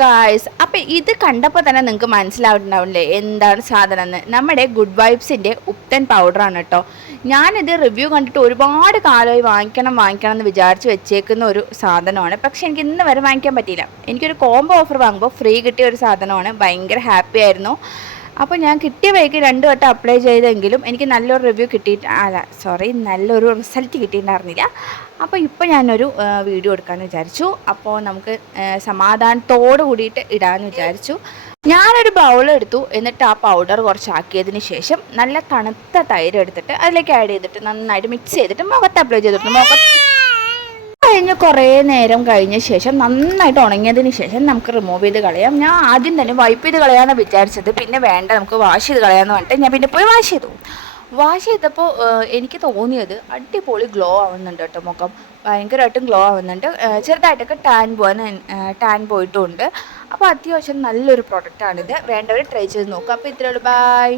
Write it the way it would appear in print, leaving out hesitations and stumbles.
Guys, അപ്പം ഇത് കണ്ടപ്പോൾ തന്നെ നിങ്ങൾക്ക് മനസ്സിലാവുന്നുണ്ടാവില്ലേ എന്താണ് സാധനം എന്ന്. നമ്മുടെ ഗുഡ് വൈബ്സിൻ്റെ ഉപ്തൻ പൗഡറാണ് കേട്ടോ. ഞാനിത് റിവ്യൂ കണ്ടിട്ട് ഒരുപാട് കാലമായി വാങ്ങിക്കണം എന്ന് വിചാരിച്ച് വെച്ചേക്കുന്ന ഒരു സാധനമാണ്. പക്ഷേ എനിക്ക് ഇന്ന് വരെ വാങ്ങിക്കാൻ പറ്റിയില്ല. എനിക്കൊരു കോംബോ ഓഫർ വാങ്ങുമ്പോൾ ഫ്രീ കിട്ടിയ ഒരു സാധനമാണ്. ഭയങ്കര ഹാപ്പി ആയിരുന്നു. അപ്പോൾ ഞാൻ കിട്ടിയ വഴിക്ക് 2 വട്ടം അപ്ലൈ ചെയ്തെങ്കിലും എനിക്ക് നല്ലൊരു റിവ്യൂ നല്ലൊരു റിസൾട്ട് കിട്ടിയിട്ടുണ്ടായിരുന്നില്ല. അപ്പോൾ ഇപ്പോൾ ഞാനൊരു വീഡിയോ എടുക്കാമെന്ന് വിചാരിച്ചു. അപ്പോൾ നമുക്ക് സമാധാനത്തോട് കൂടിയിട്ട് ഇടാമെന്ന് വിചാരിച്ചു. ഞാനൊരു ബൗളെടുത്തു. എന്നിട്ട് ആ പൗഡർ കുറച്ചാക്കിയതിന് ശേഷം നല്ല തണുത്ത തൈര് എടുത്തിട്ട് അതിലേക്ക് ആഡ് ചെയ്തിട്ട് നന്നായിട്ട് മിക്സ് ചെയ്തിട്ട് മുഖത്ത് അപ്ലൈ ചെയ്തിട്ട് കഴിഞ്ഞ് കുറേ നേരം കഴിഞ്ഞ ശേഷം നന്നായിട്ട് ഉണങ്ങിയതിന് ശേഷം നമുക്ക് റിമൂവ് ചെയ്ത് കളയാം. ഞാൻ ആദ്യം തന്നെ വൈപ്പ് ചെയ്ത് കളയാമെന്ന് വിചാരിച്ചത്. പിന്നെ വേണ്ട, നമുക്ക് വാഷ് ചെയ്ത് കളയാമെന്ന് പറഞ്ഞിട്ട് ഞാൻ പിന്നെ പോയി വാഷ് ചെയ്തപ്പോൾ എനിക്ക് തോന്നിയത് അടിപൊളി ഗ്ലോ ആവുന്നുണ്ട് കേട്ടോ. മുഖം ഭയങ്കരമായിട്ടും ഗ്ലോ ആവുന്നുണ്ട്. ചെറുതായിട്ടൊക്കെ ടാൻ പോയിട്ടുമുണ്ട്. അപ്പോൾ അത്യാവശ്യം നല്ലൊരു പ്രൊഡക്റ്റാണിത്. വേണ്ടവർ ട്രൈ ചെയ്ത് നോക്കുക. അപ്പോൾ ഇത്രയേ ഉള്ളൂ. ബൈ.